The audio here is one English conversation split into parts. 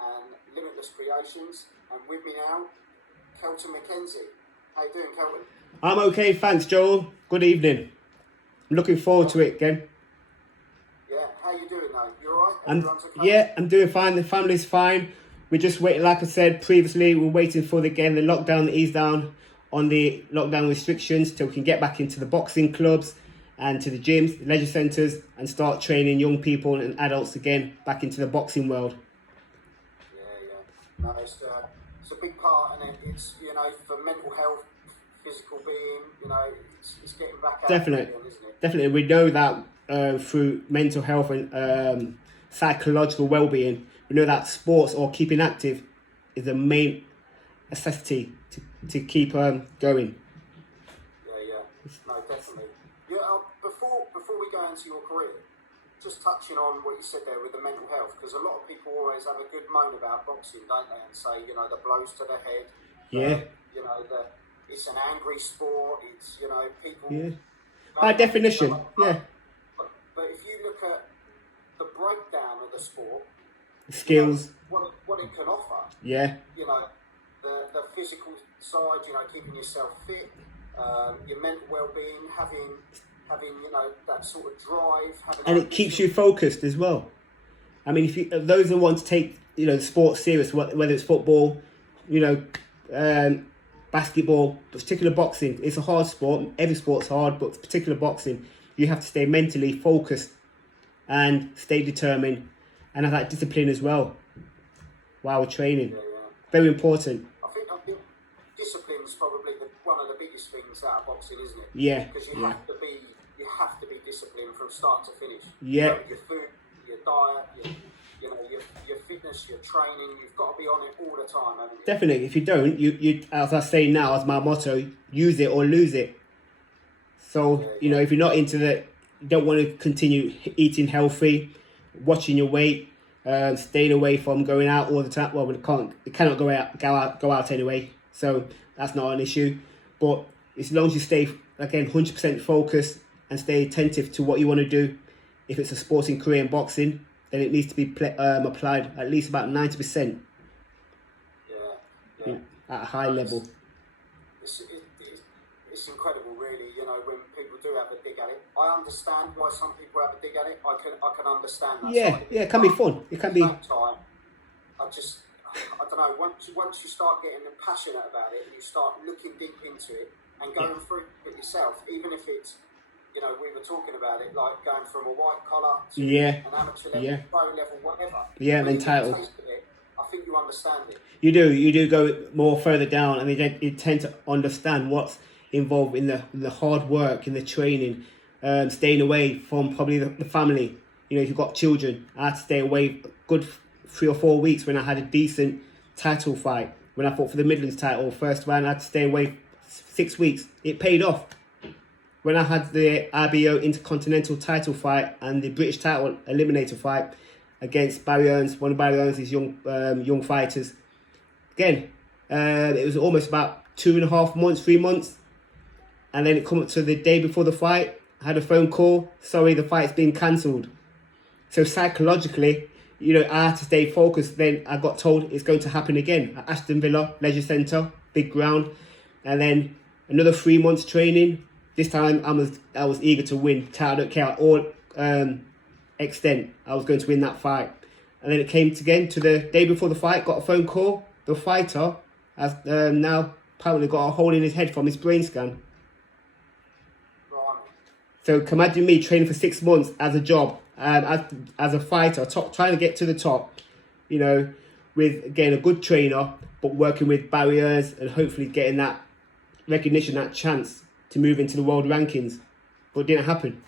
and Limitless Creations. And with me now, Kelton McKenzie. How you doing, Kelton? I'm okay, thanks, Joel. Good evening. I'm looking forward to it again. Yeah, how you doing though? You alright? I'm doing fine. The family's fine. We're just waiting, like I said previously, we're waiting for the lockdown to ease down on the lockdown restrictions till we can get back into the boxing clubs and to the gyms, the leisure centres, and start training young people and adults again back into the boxing world. Yeah. No, it's a big part, and it's, for mental health, physical being, it's getting back out Definitely. again, isn't it? Definitely. We know that through mental health and psychological well-being, we know that sports or keeping active is the main necessity to keep going. Yeah. No, definitely. Before we go into your career, just touching on what you said there with the mental health, because a lot of people always have a good moan about boxing, don't they? And say, the blows to the head. Yeah. It's an angry sport. It's, people. Yeah. By definition, yeah. But if you look at the breakdown of the sport, skills, what it can offer. Yeah. The physical side, keeping yourself fit, your mental well-being, having that sort of drive, and it keeps you focused as well. I mean, if those that want to take the sport serious, whether it's football, basketball, particular boxing, it's a hard sport. Every sport's hard, but particular boxing, you have to stay mentally focused and stay determined and have that discipline as well while we're training. Yeah. Very important. I think discipline is probably one of the biggest things out of boxing, isn't it? Yeah. Because you have to be disciplined from start to finish. Yeah. Your food, your diet, your fitness, your training, you've got to be on it all the time, haven't you? Definitely. If you don't, you as I say now, as my motto, use it or lose it. So, if you're not into you don't want to continue eating healthy, watching your weight, staying away from going out all the time. Well, we cannot go out anyway. So that's not an issue. But as long as you stay, again, 100% focused and stay attentive to what you want to do, if it's a sporting career in boxing, then it needs to be applied at least about 90%. Yeah. At a high level. It's incredible, really. When people do have a dig at it, I understand why some people have a dig at it. I can understand that. Yeah, it can be fun. It can be. At that time, I don't know. Once you start getting passionate about it, and you start looking deep into it and going through it yourself, even if it's, we were talking about it, like going from a white collar to an amateur level, pro level, whatever. Yeah, and then title. I think you understand it. You do go more further down, and you tend to understand what's involved in the hard work, in the training, staying away from probably the family. If you've got children, I had to stay away a good 3 or 4 weeks when I had a decent title fight. When I fought for the Midlands title, first round, I had to stay away 6 weeks. It paid off. When I had the RBO Intercontinental title fight and the British title eliminator fight against Barry Earns, one of Barry Earns' young fighters. Again, it was almost about 2.5 months, 3 months. And then it come up to the day before the fight. I had a phone call. Sorry, the fight's been cancelled. So psychologically, I had to stay focused. Then I got told it's going to happen again at Aston Villa Leisure Centre, big ground. And then another 3 months training. This time I was eager to win. I don't care at all extent. I was going to win that fight. And then it came again to the day before the fight. Got a phone call. The fighter has now apparently got a hole in his head from his brain scan. So imagine me training for 6 months as a job, as a fighter, trying to get to the top, with, again, a good trainer, but working with barriers and hopefully getting that recognition, that chance to move into the world rankings. But it didn't happen.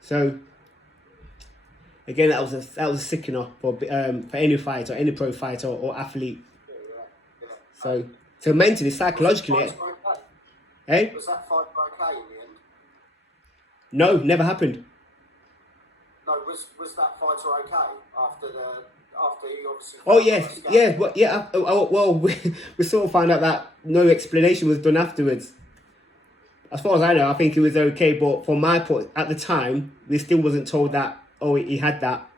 So, again, that was a sickener for any fighter, any pro fighter or athlete. So mentally, psychologically... Hey? Was that fight okay in the end? No, never happened. No, was that fighter okay after he obviously... Oh yes, yeah, well, yeah. Well, we sort of found out that no explanation was done afterwards. As far as I know, I think it was okay, but from my point at the time, we still wasn't told that he had that.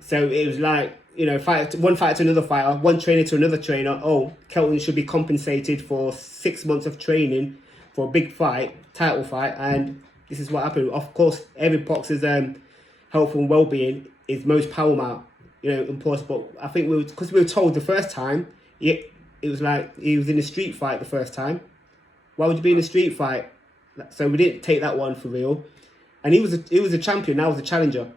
So it was like one fighter to another fighter, one trainer to another trainer. Oh, Kelton should be compensated for 6 months of training for a big fight, title fight, and this is what happened. Of course, every boxer's health and well-being is most paramount, important. But I think because we were told the first time, it was like he was in a street fight the first time. Why would you be in a street fight? So we didn't take that one for real. And he was a champion. Now was a challenger.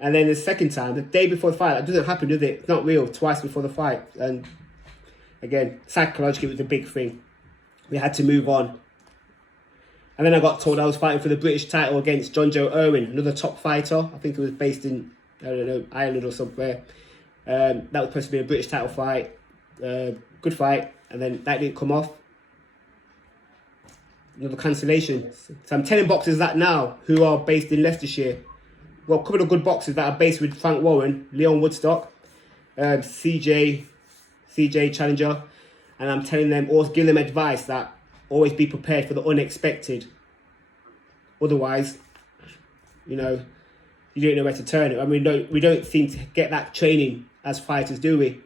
And then the second time, the day before the fight, that doesn't happen, does it? It's not real. Twice before the fight. And again, psychologically, it was a big thing. We had to move on. And then I got told I was fighting for the British title against John Joe Irwin, another top fighter. I think it was based in, I don't know, Ireland or somewhere. That was supposed to be a British title fight. Good fight. And then that didn't come off. Another cancellation. So I'm telling boxers that now who are based in Leicestershire. Well, a couple of good boxers that are based with Frank Warren, Leon Woodstock, CJ Challenger. And I'm telling them, always give them advice that always be prepared for the unexpected. Otherwise, you don't know where to turn it. I mean, we don't seem to get that training as fighters, do we?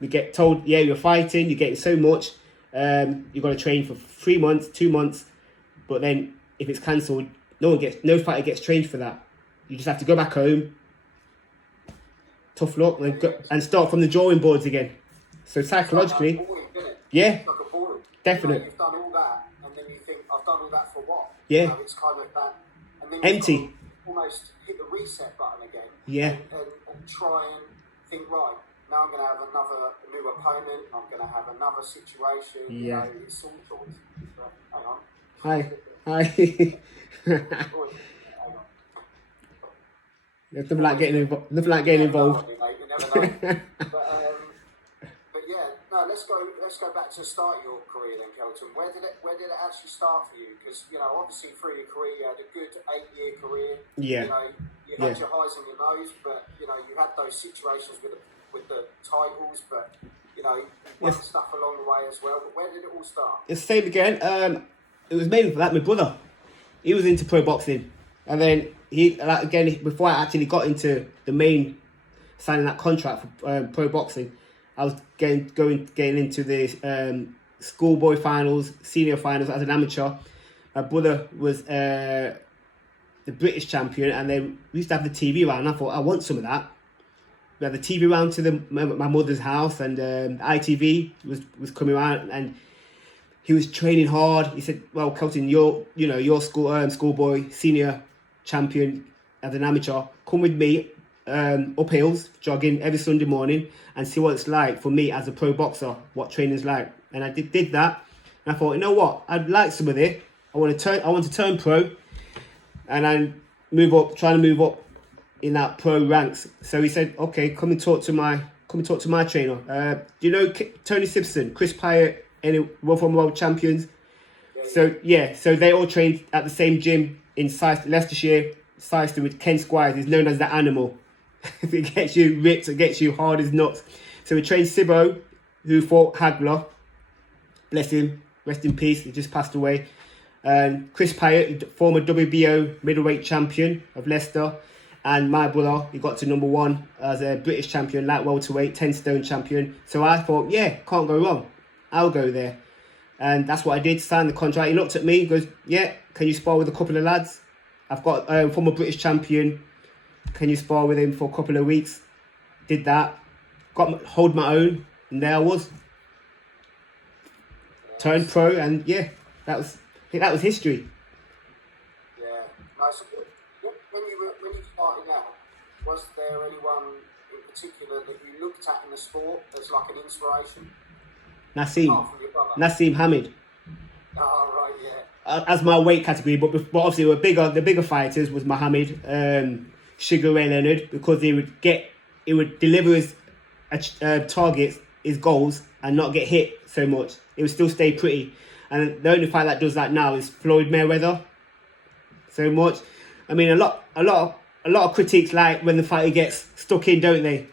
We get told, yeah, you're fighting, you're getting so much. You've got to train for 3 months, 2 months. But then if it's cancelled, no fighter gets trained for that. You just have to go back home, tough luck, and start from the drawing boards again. So psychologically, it's like boring, isn't it? yeah, It's like a boring. definitely. You've done all that, and then you think, I've done all that for what? Yeah. It's kind of that, and then Empty. you've got to almost hit the reset button again. Yeah. And try and think, right, now I'm going to have another new opponent. I'm going to have another situation. Yeah. It's all sorts. So, hang on. Hi. Hang on. Nothing like getting involved. Nothing like getting involved. You never know. but yeah, no. Let's go back to the start of your career then, Kelton. Where did it actually start for you? Because obviously through your career, you had a good 8-year career. Yeah. You had your highs and your lows, but you had those situations with the titles, but you won stuff along the way as well. But where did it all start? It's the same again. It was mainly for that. My brother, he was into pro boxing, and then before I actually got into the main signing that contract for pro boxing, I was getting into the schoolboy finals, senior finals as an amateur. My brother was the British champion, and then we used to have the TV round. And I thought, I want some of that. We had the TV round to my mother's house, and ITV was coming around, and he was training hard. He said, "Well, Kelton, you're schoolboy senior champion as an amateur. Come with me up hills, jogging every Sunday morning, and see what it's like for me as a pro boxer, what training's like." And I did that, and I thought, you know what, I'd like some of it. I want to turn pro, and I trying to move up in that pro ranks. So he said, "Okay, come and talk to my trainer. Do you know Tony Simpson, Chris Pyatt, any world champions?" So they all trained at the same gym in Leicestershire, Syston, with Ken Squires. He's known as the animal. It gets you ripped, it gets you hard as nuts. So we trained Sibbo, who fought Hagler. Bless him, rest in peace. He just passed away. And Chris Pyatt, former WBO middleweight champion of Leicester. And my brother, he got to number 1 as a British champion, light welterweight, 10 stone champion. So I thought, yeah, can't go wrong. I'll go there. And that's what I did, signed the contract. He looked at me, goes, "Yeah, can you spar with a couple of lads? I've got former British champion. Can you spar with him for a couple of weeks?" Did that. Hold my own. And there I was. Turned pro, and yeah, I think that was history. Yeah. Nice. When you started out, was there anyone in particular that you looked at in the sport as like an inspiration? Nassim Hamid. Oh, right, yeah. As my weight category, but obviously the bigger fighters was Mohammed, Sugar Ray Leonard, because he would deliver his targets, his goals, and not get hit so much. It would still stay pretty. And the only fight that does that now is Floyd Mayweather. So much. I mean, a lot of critics like when the fighter gets stuck in, don't they?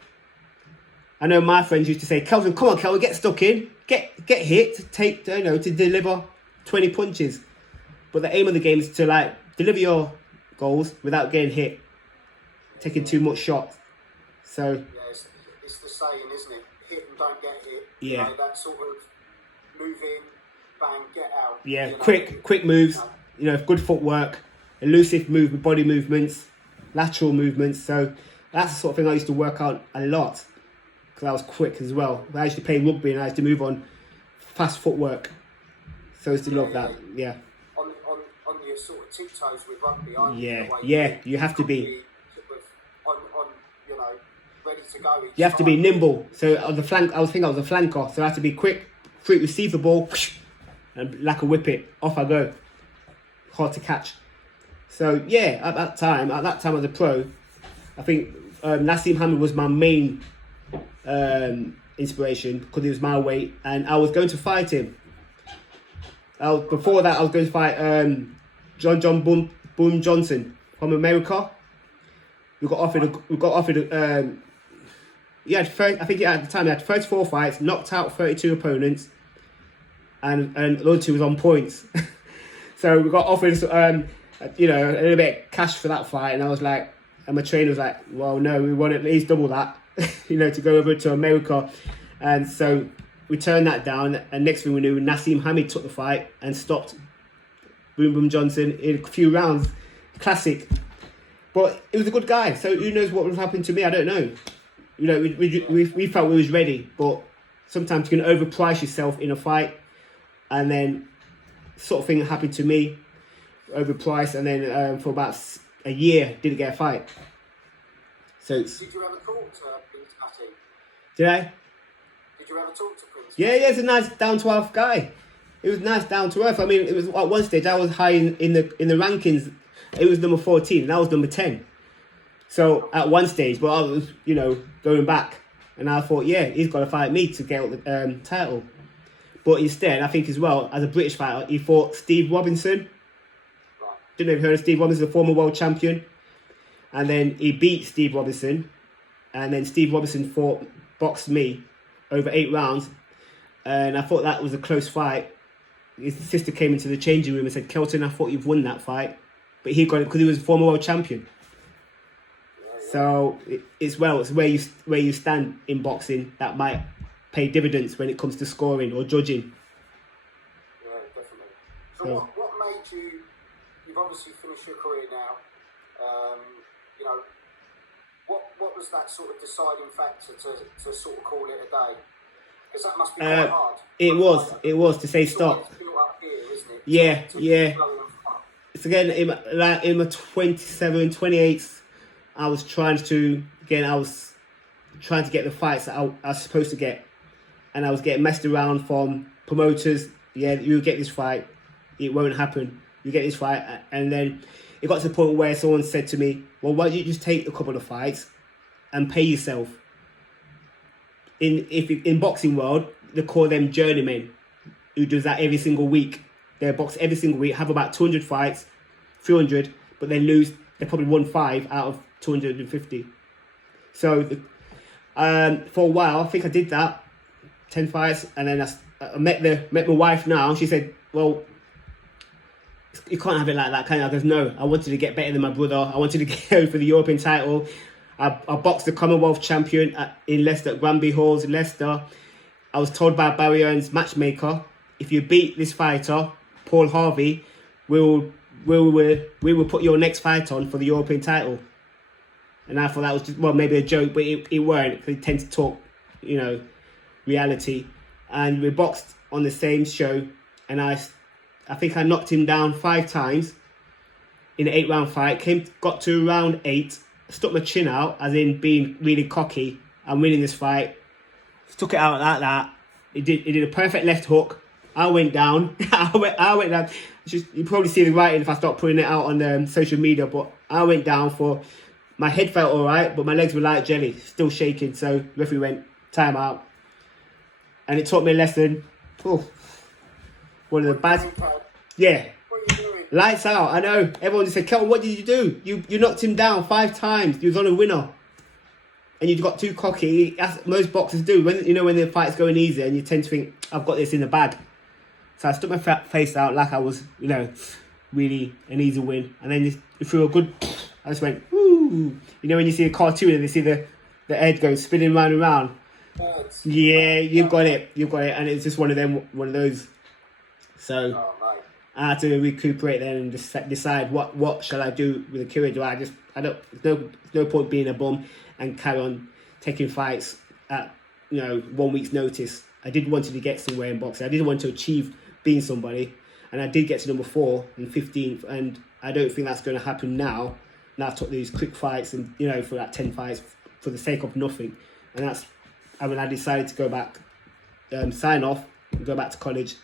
I know my friends used to say, "Kelvin, come on, Kelvin, get stuck in, get hit, to deliver 20 punches." But the aim of the game is to deliver your goals without getting hit, taking too much shots. So it's the saying, isn't it? Hit and don't get hit. Yeah. You know, that sort of move in, bang, get out. Yeah, you know, quick moves. You know, good footwork, elusive movement, body movements, lateral movements. So that's the sort of thing I used to work out a lot because I was quick as well. I used to play rugby and I used to move on fast footwork. So I used to love that. Yeah. On your sort of tiptoes with rugby, aren't you? Yeah, The way yeah. You have to be. Sort of on, you know, ready to go. You have to be nimble. So on the flank, I was a flanker, so I had to be quick, receive the ball, and like a whip it, off I go. Hard to catch. So yeah, at that time as a pro, I think Nassim Hamid was my main inspiration because he was my weight, and I was going to fight him. Before that, I was going to fight John Boom Johnson from America. We got offered. He had at the time he had 34 fights, knocked out 32 opponents, and the other two was on points. So we got offered, you know, a little bit of cash for that fight, and I was like, and my trainer was like, well, no, we want at least double that, you know, to go over to America, and so we turned that down. And next thing we knew, Nassim Hamid took the fight and stopped Boom Boom Johnson in a few rounds. Classic. But it was a good guy, so who knows what would happen to me? I don't know. You know, we felt we was ready, but sometimes you can overprice yourself in a fight, and then sort of thing happened to me, overpriced, and then for about a year didn't get a fight. So did you ever talk to Prince Atty? Did I? Did you ever talk to Prince? Yeah, he's a nice down to earth guy. It was nice down to earth. I mean, it was at one stage I was high in the rankings. It was number 14, and I was number 10. So at one stage, but I was, you know, going back, and I thought, yeah, he's got to fight me to get the title. But instead, I think as well, as a British fighter, he fought Steve Robinson. Don't know if you've heard of Steve Robinson, the former world champion. And then he beat Steve Robinson. And then Steve Robinson boxed me over 8 rounds. And I thought that was a close fight. His sister came into the changing room and said, Kelton, I thought you've won that fight. But he got it because he was a former world champion. So it's where you stand in boxing that might pay dividends when it comes to scoring or judging. Yeah, definitely. So what made you? You've obviously finished your career now. You know, what was that sort of deciding factor to sort of call it a day? Because that must be quite hard. It was to say stop. It's built up here, isn't it? Yeah. It's again in my 27, 28. I was trying to get the fights that I was supposed to get, and I was getting messed around from promoters. Yeah, you'll get this fight, it won't happen. You get this fight, and then it got to the point where someone said to me, "Well, why don't you just take a couple of fights and pay yourself?" In boxing world, they call them journeymen, who does that every single week. They box every single week, have about 200 fights, 300, but they lose. They probably won 5 out of 250. So for a while, I think I did that, 10 fights, and then I met my wife now. She said, "Well, you can't have it like that, can you?" I goes, "No, I wanted to get better than my brother. I wanted to go for the European title. I boxed the Commonwealth champion in Leicester, at Granby Halls, Leicester. I was told by Barry Earns' matchmaker, if you beat this fighter, Paul Harvey, we will put your next fight on for the European title." And I thought that was just, well, maybe a joke, but it weren't. They tend to talk, you know, reality. And we boxed on the same show, and I think I knocked him down 5 times in an 8-round fight. Got to round 8, stuck my chin out, as in being really cocky. I'm winning this fight. Stuck it out like that. He did a perfect left hook. I went down. I went down. You probably see the writing if I start putting it out on social media, but I went down for. My head felt alright, but my legs were like jelly, still shaking. So referee went time out, and it taught me a lesson. Oh, one of the bad. Yeah, What are you doing? lights out. I know. Everyone just said, "Kelton, what did you do? You knocked him down 5 times. You was on a winner, and you got too cocky." As most boxers do when the fight's going easy, and you tend to think, "I've got this in the bag." So I stuck my face out like I was, really an easy win, and then threw a good. I just went, woo. When you see a cartoon and they see the the head goes spinning round and round. Birds. Yeah, you've got it, and it's just one of those. So Oh, mate. I had to recuperate then and just decide what shall I do with the career. There's no point being a bum and carry on taking fights at 1 week's notice. I did want to get somewhere in boxing. I did want to achieve being somebody, and I did get to number 4 and 15th, and I don't think that's going to happen now. Now I took these quick fights and for that 10 fights for the sake of nothing, and that's when I decided to go back, sign off, and go back to college,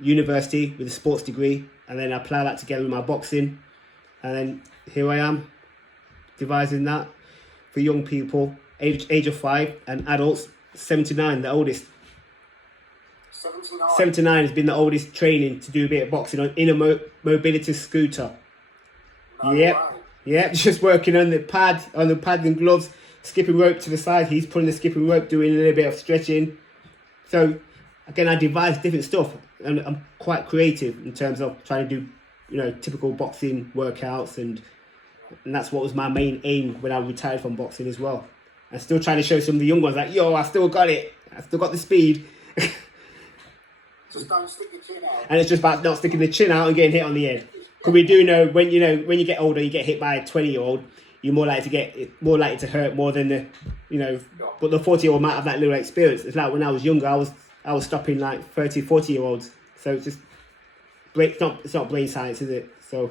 university with a sports degree, and then apply that together with my boxing, and then here I am, devising that for young people, age of 5, and adults 79, the oldest. 79 has been the oldest training to do a bit of boxing in a mobility scooter. No Yep, way. yep, just working on the pads and gloves, skipping rope to the side. He's pulling the skipping rope, doing a little bit of stretching. So again, I devise different stuff, and I'm quite creative in terms of trying to do, typical boxing workouts, and that's what was my main aim when I retired from boxing as well. I'm still trying to show some of the young ones like, I still got it. I still got the speed. Just don't stick your chin out. And it's just about not sticking the chin out and getting hit on the head. Because we do know when you get older, you get hit by a 20-year-old, you're more likely to hurt more than But the 40-year-old might have that little experience. It's like when I was younger, I was stopping like 30, 40-year-olds. So it's just it's not brain science, is it? So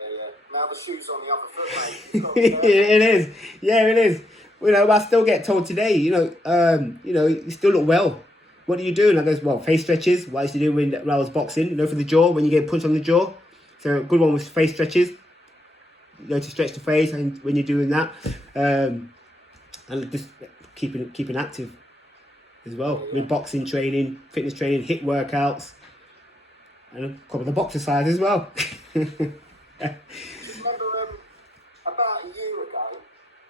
Yeah. Now the shoe's on the other foot, mate. You've got to be careful. it is. Yeah, it is. I still get told today, you still look well. What are you doing? I goes, well, face stretches. What I used to do when I was boxing, for the jaw, when you get punched on the jaw. So a good one was face stretches. To stretch the face, and when you're doing that, and just keeping active as well with boxing training, fitness training, HIIT workouts, and a couple of the boxer side as well. Remember, about a year ago,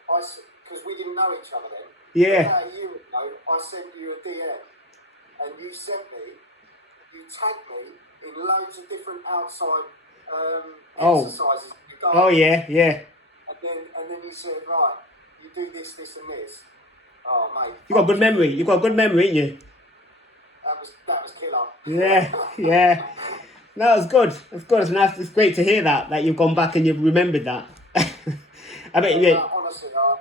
because we didn't know each other then. Yeah. About a year ago, I sent you a DM, and you tagged me in loads of different outside exercises. Oh yeah. And then you said, right, you do this, and this. Oh mate. You got good memory. You got good memory, ain't you? That was killer. Yeah. No, it's good. It's good. It's nice. It's great to hear that you've gone back and you've remembered that. I bet you. Honestly, I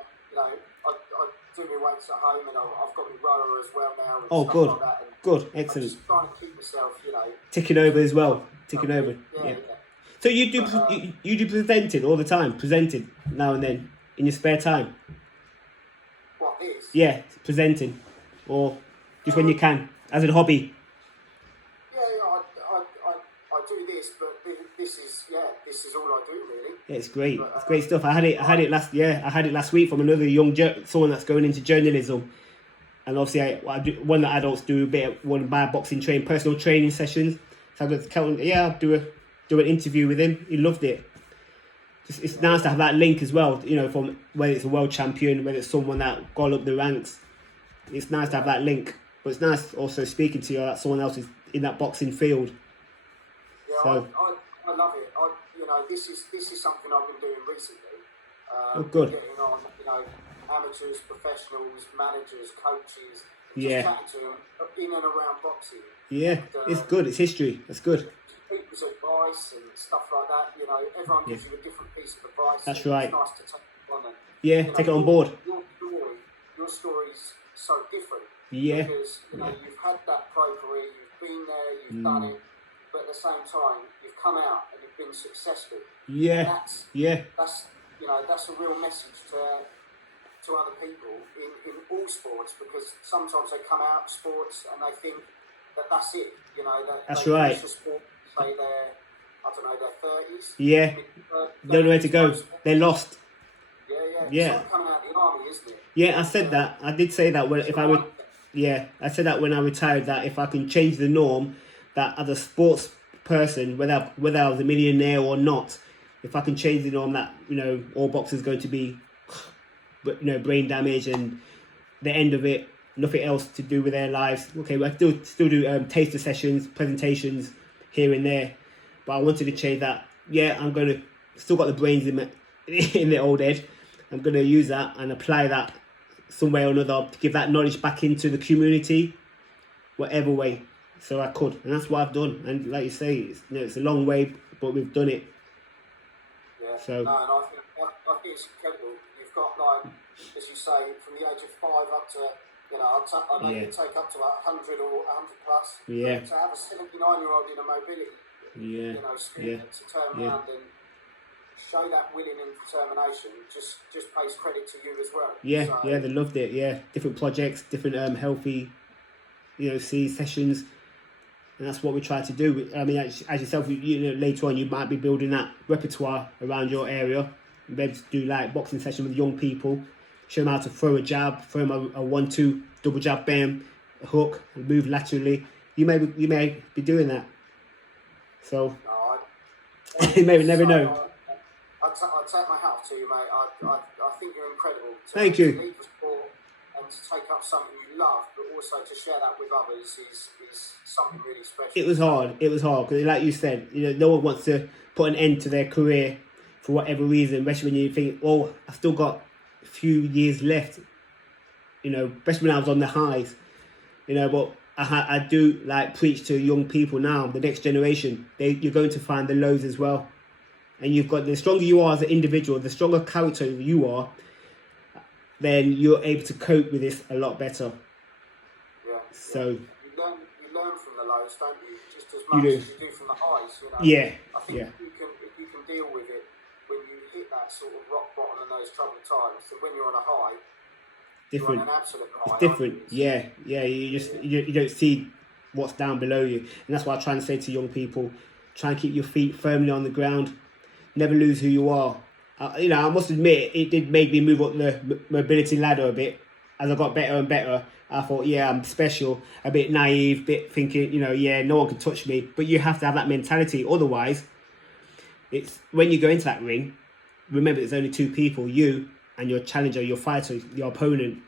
do my weights at home, and I've got my rower as well now. And Oh, stuff good. Like that, and Good. Excellent. I'm just trying to keep myself, Ticking over as well. Ticking over. Yeah. So you do presenting all the time. Presenting now and then in your spare time. What is? Yeah, presenting, or just when you can as a hobby. Yeah, I do this, but this is all I do really. Yeah, it's great. It's great stuff. I had it last week from another someone that's going into journalism, and obviously I do, one that adults do a bit of one of my boxing personal training sessions. So I'm going to tell him, I'll do an interview with him. He loved it. It's nice to have that link as well. From whether it's a world champion, whether it's someone that got up the ranks. It's nice to have that link, but it's nice also speaking to you that someone else is in that boxing field. Yeah, So. I love it. This is something I've been doing recently. Good. Getting on, amateurs, professionals, managers, coaches, Yeah. just chatting to them in and around boxing. Yeah, And, it's good. It's history. That's good. People's advice and stuff like that. Everyone gives you a different piece of advice. That's and right. It's nice to take it on. And, Yeah, take it on board. Your story's so different. Yeah. Because you've had that pro career, you've been there, you've done it, but at the same time you've come out and you've been successful. Yeah. And that's a real message to other people in all sports, because sometimes they come out of sports and they think that's it. That's they right. finish the sport, say they're, I don't know, their 30s. Yeah. Don't know where to go. They're lost. Yeah. It's like coming out of the army, isn't it? Yeah, I said that. I did say that I said that when I retired, that if I can change the norm, that as a sports person, whether I was a millionaire or not, if I can change the norm that all boxers going to be, brain damage and the end of it, nothing else to do with their lives. Okay, I still do taster sessions, presentations here and there, but I wanted to change that. Yeah, I'm going to still got the brains in the old head. I'm going to use that and apply that some way or another to give that knowledge back into the community, whatever way. So I could, and that's what I've done. And like you say, it's a long way, but we've done it. Yeah. So. No, and I think it's incredible. You've got, like, as you say, from the age of 5 up to, you know, I know you take up to 100 or 100 plus. Yeah. To have a 79-year-old in a mobility, you know, student to turn around and show that willing and determination just pays credit to you as well. Yeah, so, they loved it. Yeah, different projects, different healthy, sessions, and that's what we try to do. I mean, as yourself, later on you might be building that repertoire around your area. Maybe do like boxing session with young people, show them how to throw a jab, throw them a 1-2 double jab, bam, a hook, move laterally. You may be doing that. So you may never know. I'd take my hat off to you, mate. I think you're incredible. Thank you. To leave the sport and to take up something you love, but also to share that with others is something really special. It was hard because, like you said, no one wants to put an end to their career for whatever reason, especially when you think, oh, I've still got a few years left. Especially when I was on the highs. But I do preach to young people now, the next generation. You're going to find the lows as well. And you've got, the stronger you are as an individual, the stronger character you are, then you're able to cope with this a lot better. Yeah. So you learn from the lows, don't you? Just as much as you do from the highs. Yeah. I think if you can deal with it when you hit that sort of rock bottom and those troubled times, then when you're on a high, different. you're on an absolute high. It's different. Yeah. You don't see what's down below you, and that's what I try and say to young people: try and keep your feet firmly on the ground. Never lose who you are. I must admit, it did make me move up the mobility ladder a bit. As I got better and better, I thought, I'm special, a bit naive, bit thinking, no one can touch me. But you have to have that mentality. Otherwise, it's when you go into that ring, remember there's only 2 people, you and your challenger, your fighter, your opponent.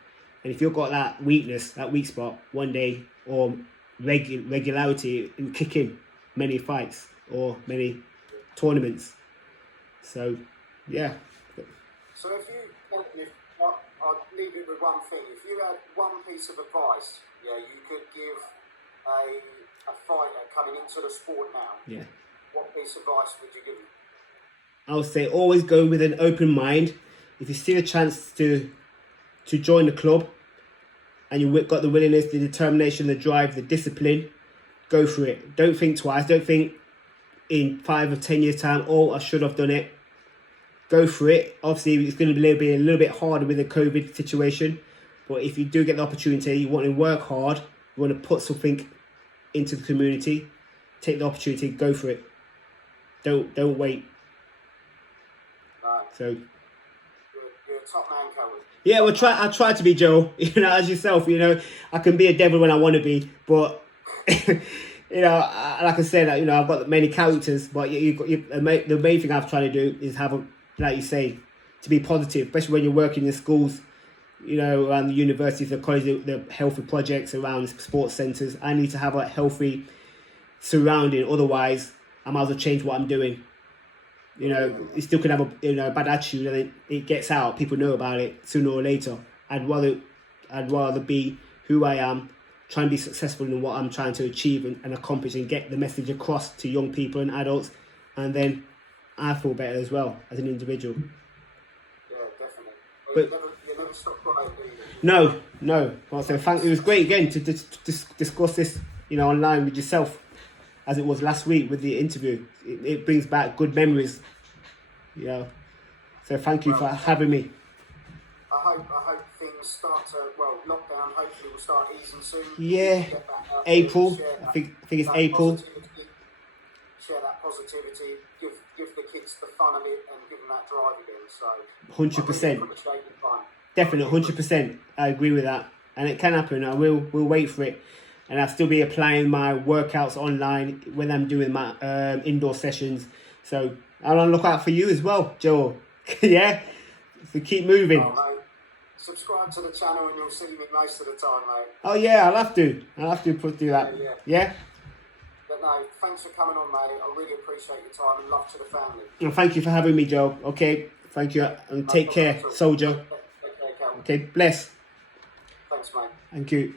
And if you've got that weakness, that weak spot, one day, or regularity, it will kick in many fights or many tournaments. So, yeah. So I'll leave it with one thing. If you had one piece of advice, you could give a fighter coming into the sport now, what piece of advice would you give him? I would say always go with an open mind. If you see a chance to join the club and you've got the willingness, the determination, the drive, the discipline, go for it. Don't think twice. Don't think in 5 or 10 years' time, I should have done it. Go for it. Obviously, it's going to be a little bit harder with the COVID situation. But if you do get the opportunity, you want to work hard, you want to put something into the community, take the opportunity, go for it. Don't wait. So you're a top man, Cohen. Yeah, I try to be, Joe. As yourself, I can be a devil when I want to be, but like I said, I've got many characters, but the main thing I've tried to do is have like you say, to be positive, especially when you're working in schools, around the universities, the colleges, the healthy projects around sports centres. I need to have a healthy surrounding, otherwise I might as well change what I'm doing. You still can have a bad attitude, and it gets out. People know about it sooner or later. I'd rather be who I am, try and be successful in what I'm trying to achieve and accomplish, and get the message across to young people and adults, and then I feel better as well as an individual. Yeah, definitely. But you never stop crying, do you? No. Well, so it was great again to discuss this, online with yourself, as it was last week with the interview. It brings back good memories. So thank you for having me. I hope things start to, lockdown hopefully will start easing soon. Yeah, April. I think it's April. Share that positivity, give the kids the fun of it, and give them that drive again. So 100%. Definitely, 100%. I agree with that, and it can happen. We'll wait for it, and I'll still be applying my workouts online when I'm doing my indoor sessions. So I'll look out for you as well, Joel. Yeah, so keep moving. Oh, mate. Subscribe to the channel and you'll see me most of the time, mate. Oh yeah, I'll have to do that. Yeah. But no, thanks for coming on, mate. I really appreciate your time, and love to the family. And thank you for having me, Joe. Okay, thank you, and take care, soldier. Take care, Cal. Okay, bless. Thanks, mate. Thank you.